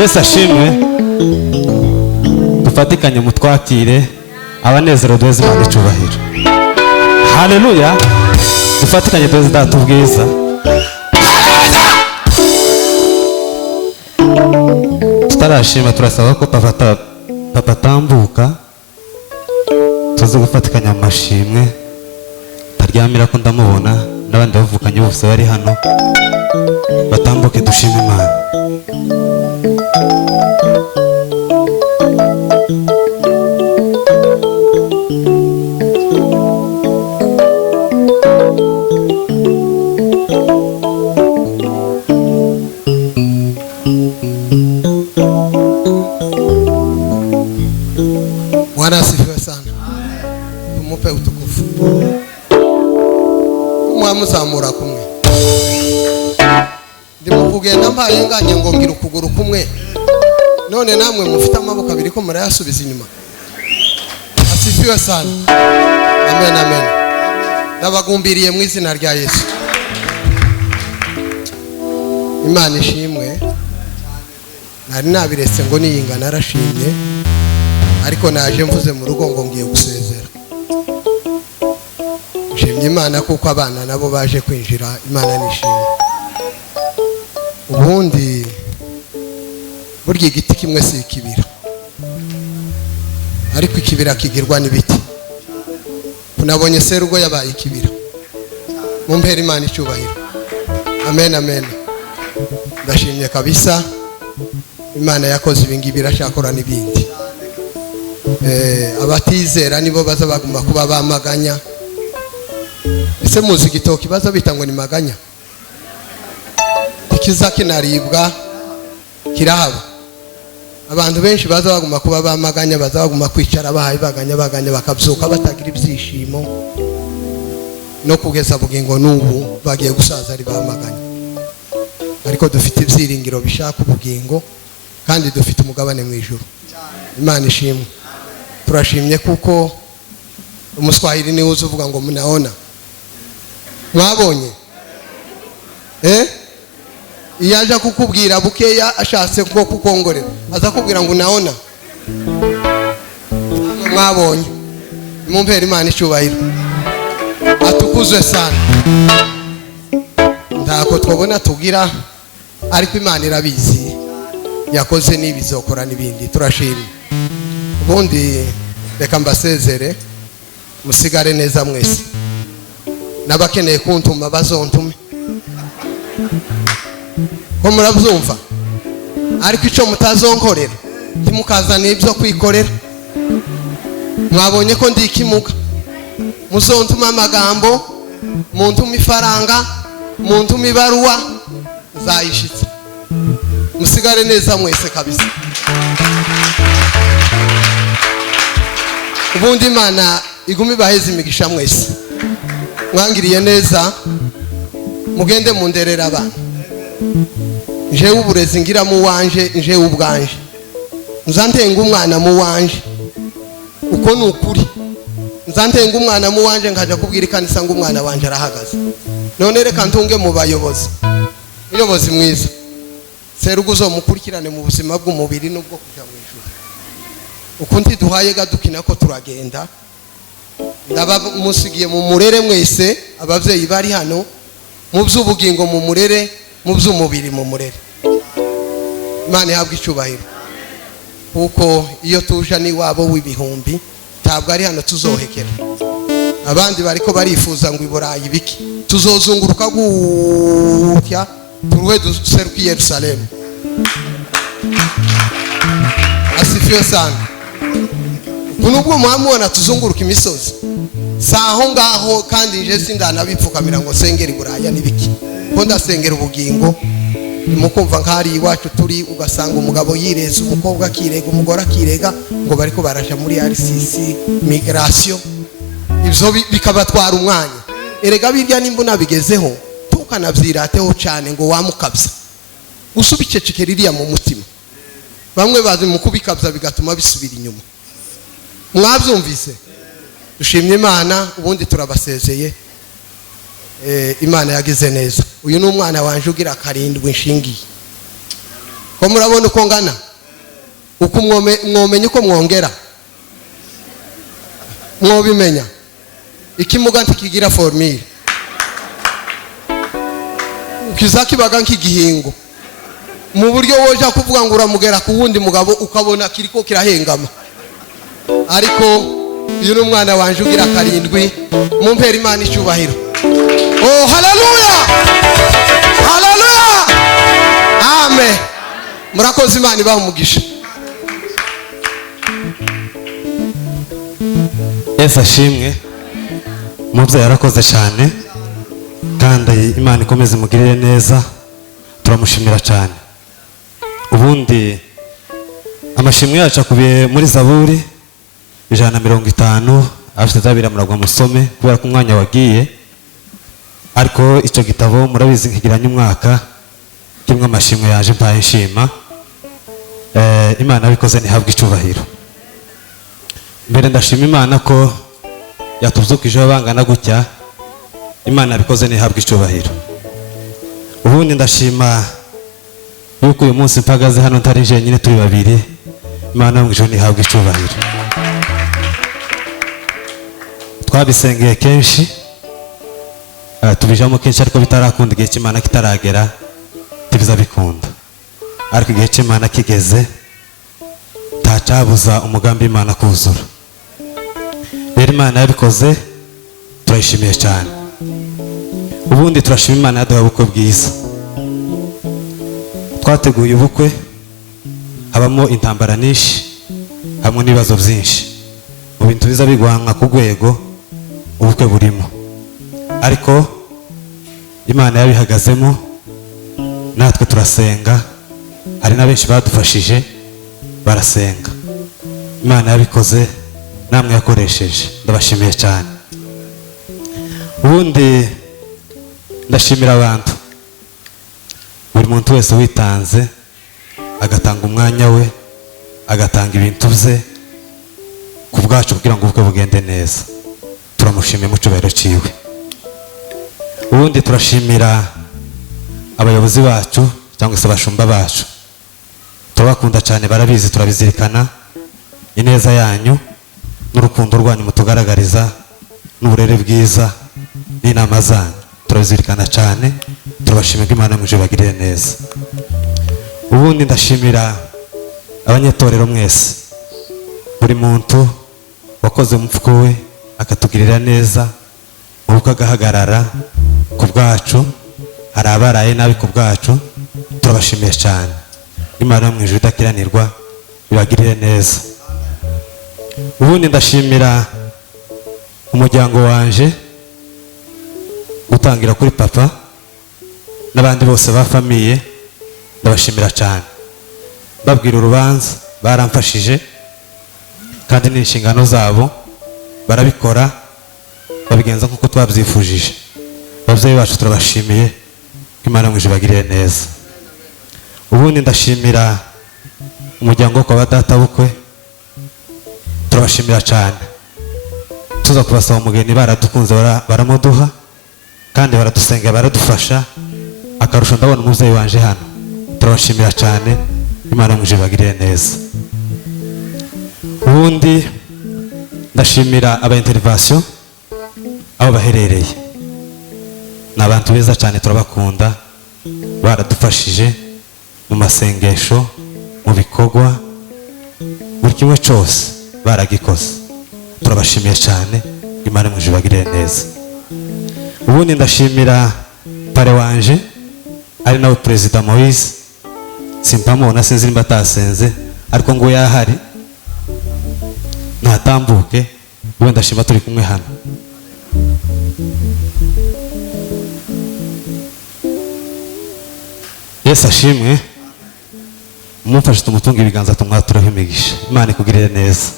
Yesu ashimwe. Dufatikanye mutwakire abanezero duheze Imana icubahiro. Haleluya. Dufatikanye duheze Data ubwiza. Tutarashima turasaba ko papa tambuka tuze gufatikanya amashimwe. Taryamira ko ndamubona n'abandi bavukanye bose bari hano batambuke dushima Imana. Asifiwe sana. Tumupe utukufu. Mwamuzamura kumwe. Ndimo kugenda mbaye nganye ngo ngira ukuguru kumwe. None namwe mufite amaboko abiri ko murayasubiza inyuma. Asifiwe sana. Amen amen. Nabagumbiriye mu izina rya Yesu. Imana ishimwe. Nari nabiretse ngo niyinga narashimye. Ariko naje mvuze mu rugo ngo ngiye gusezera. Nshimye Imana kuko abana nabo baje kwinjira. Imana nishimye. Ubundi burya igiti kimwe si ikibira, ariko ikibira kigirwa n'ibiti. Unabonye serugo yabaye ikibira. Mumpera Imana icyubahiro. Amen amen. Ndashimye kabisa. Imana yakoze ibingibi irashakora n'ibindi. Abatizera nibo baza bagomba kuba bamaganya. Ese muzi igitoki baza bita ngo ni maganya? Ikiza kinaribwa kirahaba. Abantu benshi baza bagomba kuba bamaganya, baza bagomba kwicara bahaye baganya bakabyuka batagira ibyishimo, no kugeza bugingo n'ubu bagiye gusaza ari bamaganya. Ariko dufite ibyiringiro bishaka ubugingo kandi dufite umugabane mu ijuru. Imana ishimwe. Turashimye kuko umuswahili ni uvuga ngo mnaona. Mwabonye? Iyaje kukubwira bukeya ashatse ko kukongorera aza kubwira ngo naona. Mwabonye? Mumpera Imana icyubahiro. Atukuzwe sana. Ndako twabona tugira ariko Imana irabizi. Yakoze n'ibizokora n'ibindi. Turashimye. Ubundi reka mbasezere musigare neza mwese. Nabakeneye kuntuma bazontume. Ko murabyumva? Ariko ico mutazonkorera timukazana ibyo kwikorera. Mwabonye ko ndikimuka. Muzontuma amagambo, muntuma ifaranga, muntuma ibaruwa zayishitse. Musigare neza mwese kabisa. Ubundi Imana igumi baheze imigisha mwese. Mwangiriye neza mugende munderera abantu. Nje uburezi ngira mu wanje, nje ubwanje. Nzantenga umwana mu wanje. Uko nukuri. Nzantenga umwana mu wanje nkaja kubwira ikanisa ngo umwana wanje arahagaze. None reka ntunge mu bayobozi. Uyobozi mwiza. Serugo uzomukurikirane mu buzima bw'umubiri n'ubwo kuja mu ijuru. Ukunti duhaye gadukina ko turagenda. Ndaba musigiye mu murere mwese abavyeyi bari hano, mu by'ubugingo mu murere, mu by'umubiri mu murere. Imana ihabwe icyubahiro. Kuko iyo tuja ni wabo w'ibihumbi tabwo ari hano tuzohekera. Abandi bariko barifuza ngo iburayi biki. Tuzozunguruka gutya turuwe duseruki Yerusalemu. Asifiwe sana. Kunubwo muhamubona tuzunguruka imisozi. Saho ngaho kandi nje sindanabipfukamira ngo sengera iburaya nibiki. Ko ndasengera ubugingo. Mukumva nkari iwacu turi ugasanga umugabo yireza umukobwa akirega umugore akirega ngo bariko barasha muri RCC migration. Ibyo bikabatwara umwanya. Erega birya nimba nabigezeho tukanavyirateho cyane ngo wamukabza. Usubicecekera iriya mu mutima. Bamwe bazi mukubikabza bigatuma bisubira inyuma. Mwabyumvise? Dushimye Imana ubundi turabasezeye. Imana yagize neza. Uyu ni umwana wanje ugira karindwi nshingiye. ko murabona uko ngana uko mwomenya uko mwongera mwobimenya ikimuga ntikigira formule kizakibaga nk'igihingo mu buryo woja kuvuga ngo uramugera ku wundi mugabo ukabona kiriko kirahengama ariko uyu ni umwana wanje ugira karindwi mumpera Imana icyubahiro. Oh haleluya haleluya amen. Murakoze Imana ibaha umugisha. Yesu ashimwe. Umubyeyi yarakoze cyane kandi Imana ikomeze imugirire neza, turamushimira cyane. Ubundi amashimwe yacu akubiye muri Zaburi 150 afite zabira muragwa musome kubera ko umwanya wagiye, ariko icyo gitabo murabizi nkigiranye umwaka kimwe amashimwe yaje mpaye nshima. Imana yabikoze ntihabwe icyubahiro. Mbere ndashima Imana ko yatubyukije bangana gutya, Imana yabikoze ntihabwe icyubahiro. Ubundi ndashima yuko uyu munsi mpagaze hano ntari jenyine turi babiri, Imana yamwisho ntihabwe icyubahiro. Twabisengeye kenshi tubijamo kenshi, ariko bitarakunda igihe cy'Imana kitaragera tibiza bikunda, ariko igihe cy'Imana kigeze tacabuza umugambi Imana kuzura. Rero Imana yabikoze turayishimiye cyane. Ubundi turashima Imana yaduha ubukwe bwiza. Twateguye ubukwe habamo intambara nyinshi hamwe n'ibibazo byinshi, mu bintu biza bigwanka ku rwego ubukwe burimo, ariko Imana yabihagazemo, natwe turasenga, hari na benshi badufashije barasenga. Imana yabikoze, namwe yakoresheje, ndabashimiye cyane. Ubundi ndashimira abantu, buri muntu wese witanze agatanga umwanya we, agatanga ibintu bye ku bwacu kugira ngo ubukwe bugende neza. Turamushimiye mu cyubahiro cyiwe. Ubundi turashimira abayobozi bacu cyangwa se abashumba bacu, turabakunda cyane, barabizi, turabizirikana ineza yanyu n'urukundo rwanyu mutugaragariza n'uburere bwiza n'inama zanyu, turabizirikana cyane, turabashimira Imana muje bagirire neza. Ubundi ndashimira abanyetorero mwese, buri muntu wakoze umupfuko we akatugirira neza, ubukwe agahagarara ku bwacu, hari abaraye nabi ku bwacu, turabashimiye cyane. Imana yo mu ijuru idakiranirwa ibagirire neza. Ubundi ndashimira umuryango wanje gutangira kuri papa n'abandi bose ba famiye, ndabashimira cyane. Babwira urubanza baramfashije kandi n'inshingano zabo barabikora, babigenza nk'uko twabyifujije. Ababyeyi bacu turabashimiye, Imana mu ijuru ibagirire neza. Ubundi ndashimira umuryango wo kwa data bukwe, turabashimira cyane. Tuza kubasaba umugeni baradukunze, baramuduha kandi baradusengera, baradufasha. Akarusho ndabona umubyeyi wanje hano, turabashimira cyane, Imana mu ijuru ibagirire neza. Ubundi ndashimira aba intervention aho baherereye, ni abantu beza cyane, turabakunda, baradufashije mu masengesho, mu bikorwa, buri kimwe cyose baragikoze, turabashimiye cyane, Imana mu ijuru ibagirire neza. Ubundi ndashimira pare wanje ari nawe Perezida Moise, simpamubona sinzi nimba atasenze, ariko ngo yahari natambuke, ubundi ndashima turi kumwe hano. Yesu ashimwe. Mumfashe tumutunga ibiganza tumwatureho imigisha, Imana ikugirire neza.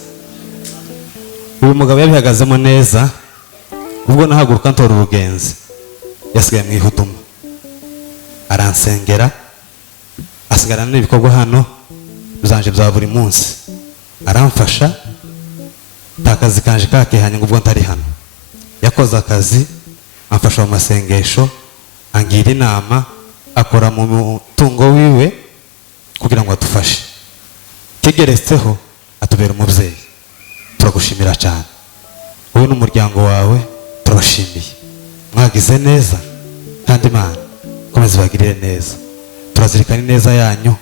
Uyu mugabo yabihagazemo neza, ubwo nahaguruka ntora urugenzi yasigaye mu ihuduma, aransengera, asigarana n'ibikorwa hano bizanje bya buri munsi, aramfasha. Takazi kanje kakihanye ngo ubwo ntari hano, yakoze akazi, amfasha mu masengesho, angira inama, akora mu mutungo wiwe kugira ngo adufashe, kigeretseho atubera umubyeyi. Turagushimira cyane, wowe n'umuryango wawe turabashimiye, mwagize neza kandi Imana komeza ibagirire neza. Turazirikana ineza yanyu,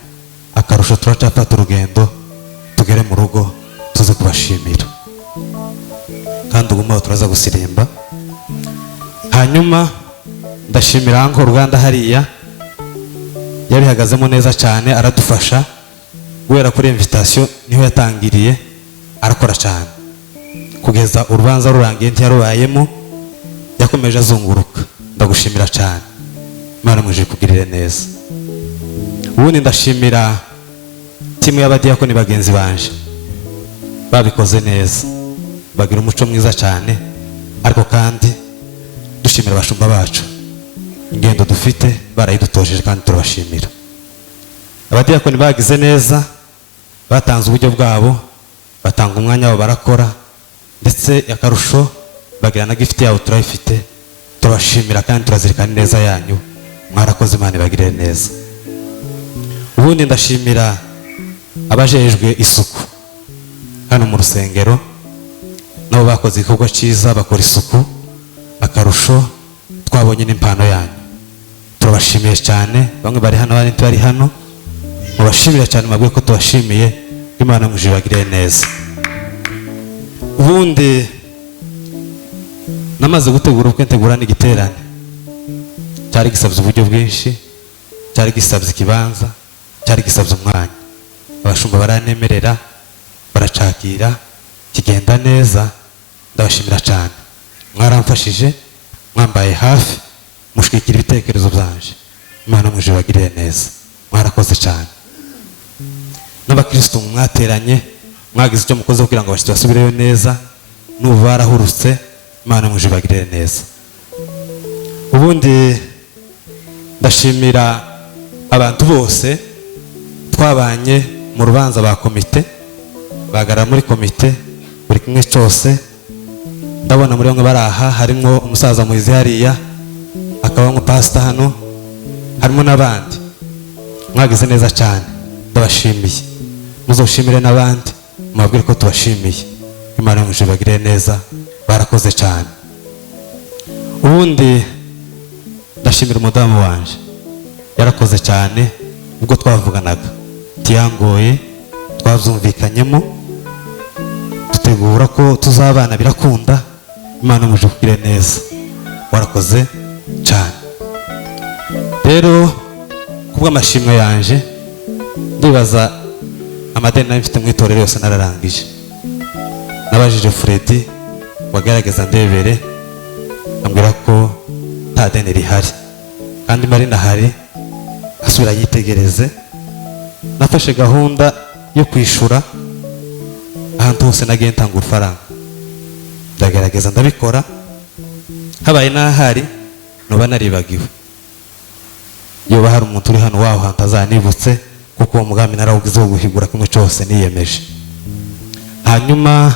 akarusho turacafata urugendo tugere mu rugo tuze kubashimira, kandi ugumaho turaza gusirimba. Hanyuma ndashimira Anko Ruganda hariya yabihagazemo neza cyane, aradufasha guhera kuri invitation niho yatangiriye, arakora cyane kugeza urubanza rurangiye ntiyarubayemo, yakomeje azunguruka. Ndagushimira cyane, Imana muje kugirire neza. Ubundi ndashimira timu y'abadiyakoni bagenzi banje, babikoze neza, bagira umuco mwiza cyane, ariko kandi dushimira abashumba bacu, ingendo dufite barayidutojeje kandi turabashimira. Abadiyakoni bagize neza, batanze uburyo bwabo, batanga umwanya wabo, barakora, ndetse akarusho bagira na gift yabo turayifite. Turabashimira kandi turazirikana neza yanyu, mwarakoze, Imana ibagirire neza. Ubundi ndashimira abajejwe isuku hano mu rusengero, nabo bakoze igikorwa cyiza, bakora isuku. Akarusho twabonye n'impano yanyu, turabashimiye cyane. Bamwe bari hano, abandi ntibari hano, mubashimira cyane, mabwiye ko tubashimiye. Imana muje ibagirire neza. Ubundi namaze gutegura ubukwe, ntegura n'igiterane, cyari gisabye uburyo bwinshi, cyari gisabye ikibanza, cyari gisabye umwanya. Abashumba baranemerera, baracakira, kigenda neza. Ndabashimira cyane, mwaramfashije, mwambaye hafi, mushikira ibitekerezo byanje. Imana muje ibagirire neza, mwarakoze cyane. N'abakristo mwateranye, mwagize icyo mukoze kugira ngo abashitsi basubireyo neza, n'ubu barahurutse. Imana muje ibagirire neza. Ubundi ndashimira abantu bose twabanye mu rubanza ba komite, bagarara muri komite buri kimwe cyose. Ndabona muri bamwe baraha harimo umusaza Moize hariya, akabamo pastor hano, harimo n'abandi. Mwagize neza cyane, ndabashimiye. Muzoshimire n'abandi, mubabwire ko tubashimiye. Imana muje ibagirire neza, barakoze cyane. Ubundi ndashimira umudamu wanje, yarakoze cyane. Ubwo twavuganaga tiyangoye, twabyumvikanyemo, dutegura ko tuzabana, birakunda. Imana muje kugirire neza, warakoze cyane. Rero kubw'amashimwe yanje, ndibaza amadeni nari mfite mu itorero yose nararangije. Nabajije Freddy wagerageza ndebere, ambwira ko nta deni rihari, kandi mari nahari. Asubira yitegereze, nafashe gahunda yo kwishura ahantu hose nagiye ntanga urufaranga, ndagerageza ndabikora. Habaye n'ahari nuba naribagiwe, yoba hari umuntu uri hano waho hantu azanibutse, kuko uwo mugambi narawugize wo guhigura kimwe cyose niyemeje. Hanyuma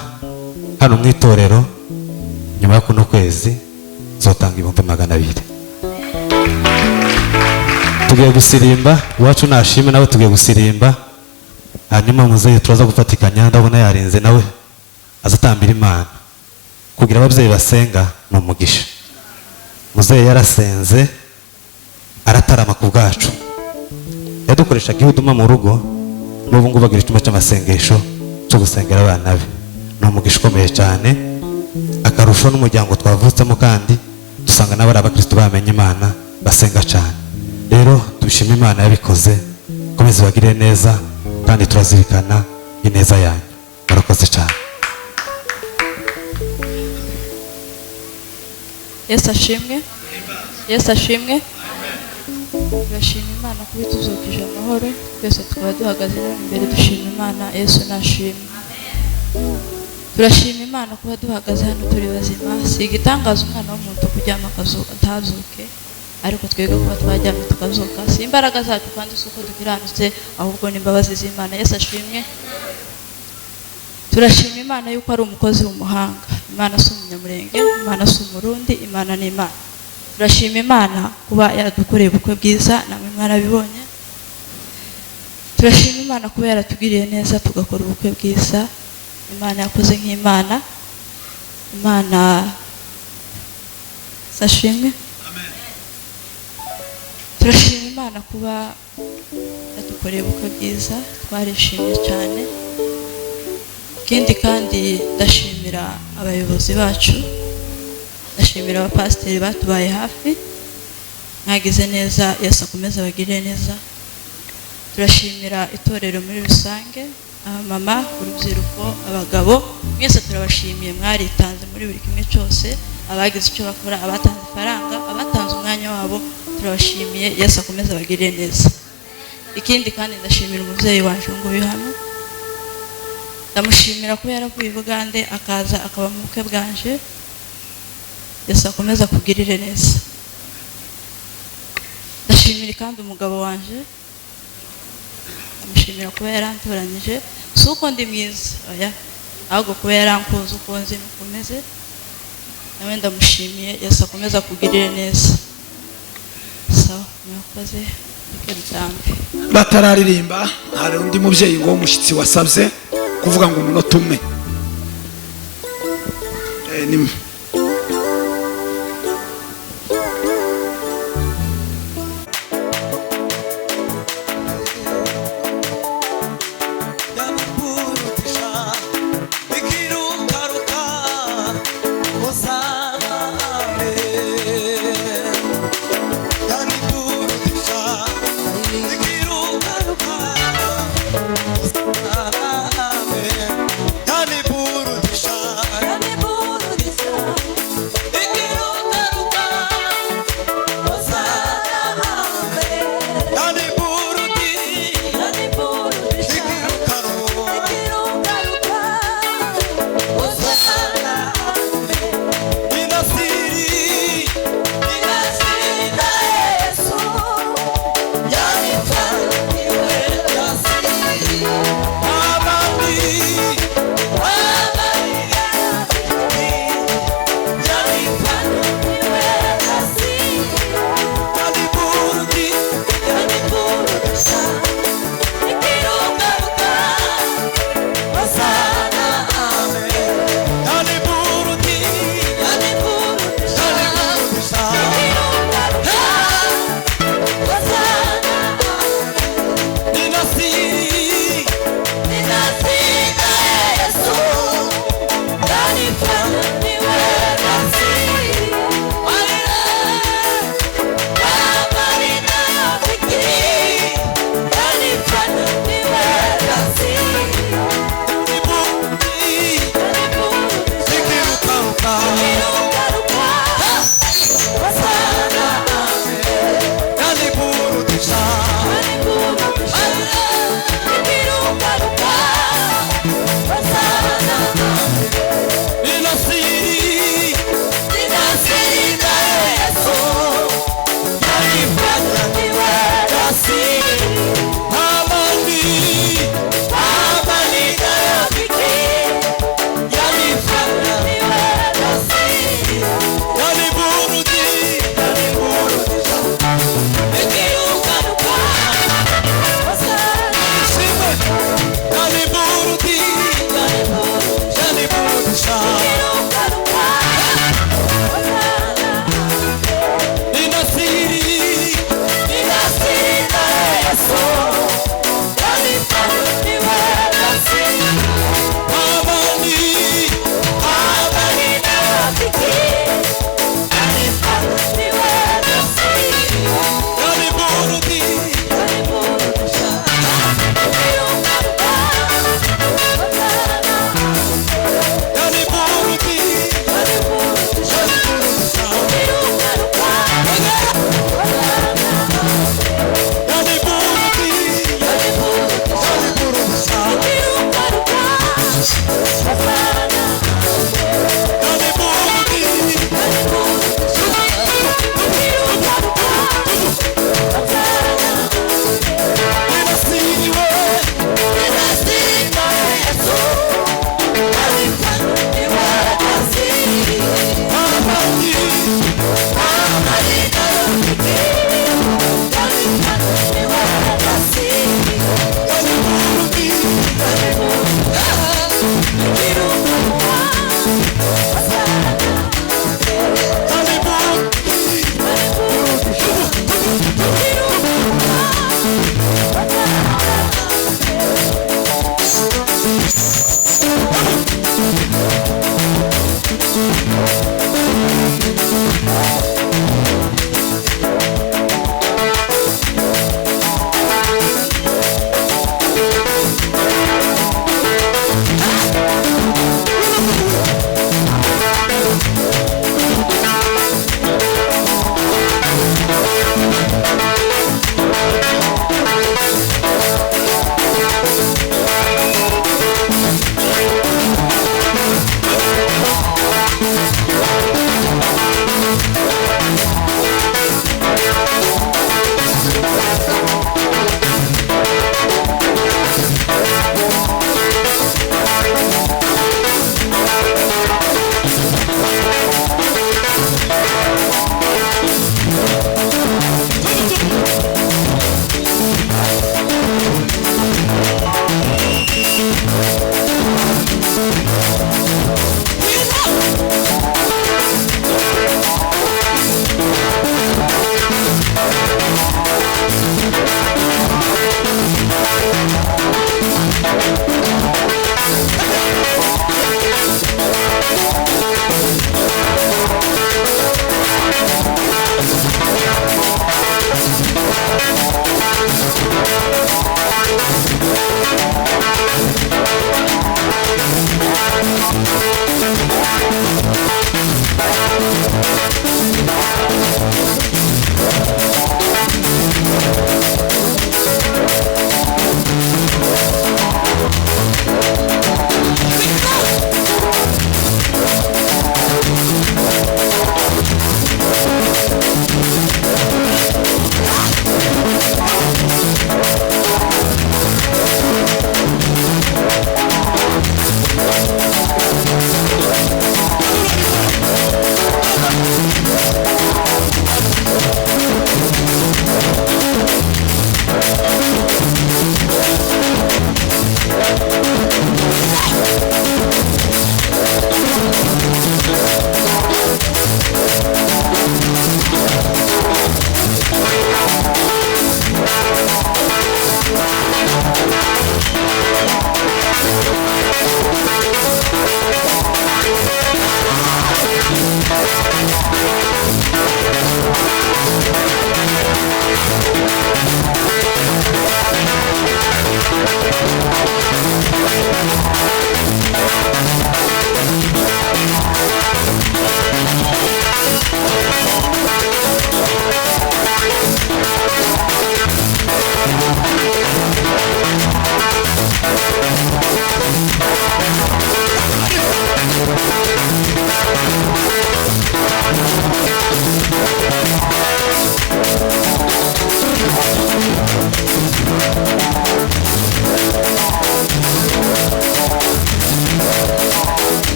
hano mu itorero, nyuma yo kuno kwezi zotanga 200,000. Tugiye gusirimba, iwacu nashime nawe tugiye gusirimba. Hanyuma muzehe turaza gufatikanya, ndabona yarenze nawe azatambira Imana kugira ababyeyi basenga mu mugisha. Muzehe yarasenze, aratarama ku bwacu, yadukoreshaga ihuduma mu rugo, n'ubu ngubu bagira icyumba cy'amasengesho cyo gusengera abana be. Ni umugisha ukomeye cyane. Akarusho n'umuryango twavutsemo, kandi dusanga n'abari abakristo bamenye Imana, basenga cyane. Rero dushima Imana yabikoze, komeza ibagirire neza, kandi turazirikana ineza yanyu. Murakoze cyane. Yesu ashimwe, Yesu ashimwe. Turashima Imana kuba ituzukije amahoro, twese tukaba duhagaze imbere dushima Imana. Yesu nashimwe. Turashima Imana kuba duhagaze hano turi bazima. Si igitangaza umwana w'umuntu kuryama ntazuke, ariko twebwe kuba twajyamye tukazuka, si imbaraga zacu kandi si uko dukiranutse, ahubwo ni imbabazi z'Imana. Yesu ashimwe. Turashima Imana yuko ari umukozi w'umuhanga. Imana si umunyamurenge, Imana si umurundi, Imana ni Imana. Turashima Imana kuba yaradukoreye ubukwe bwiza, namwe mwarabibonye. turashima imana kuba yaratugiriye neza tugakora ubukwe bwiza. Imana yakoze nk'imana, imana sashimwe. Turashima imana kuba yadukoreye ubukwe bwiza, twarishimye cyane. Ikindi kandi ndashimira abayobozi bacu, ndashimira abapasiteri batubaye hafi, mwagize neza, Yesu akomeze abagirire neza. Turashimira itorero muri rusange, abamama, urubyiruko, abagabo, mwese turabashimiye, mwaritanze muri buri kimwe cyose, abagize icyo bakora, abatanze ifaranga, abatanze umwanya wabo, turabashimiye, Yesu akomeze abagirire neza. Ikindi kandi ndashimira umubyeyi wanje ngo uyu hano, ndamushimira ko yaravuye i Bugande akaza akaba mu bukwe bwanje, Yesu akomeze akugirire neza. Ndashimira kandi umugabo wanje, ndamushimira kuba yarantoranyije, si uko ndi mwiza oya, ahubwo kuba yarankunze uko nzi n'uko meze, nawe ndamushimiye, Yesu akomeze akugirire neza. Sawa, mwakoze, reka dutambe. Batararirimba hari undi mubyeyi ngo umushyitsi wasabye kuvuga ngo umunota umwe. Yani buru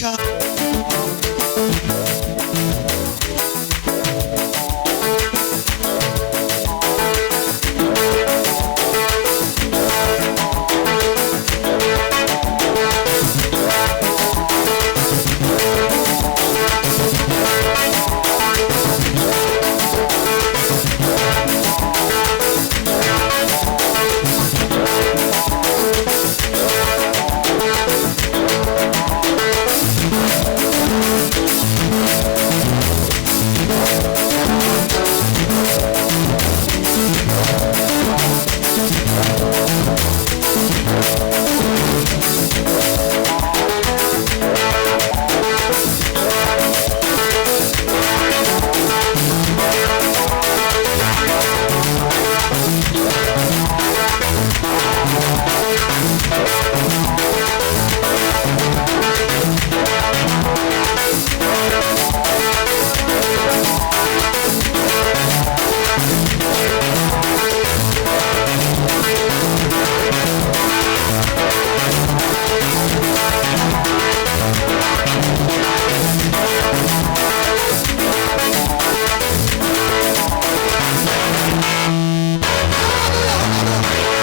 umugisha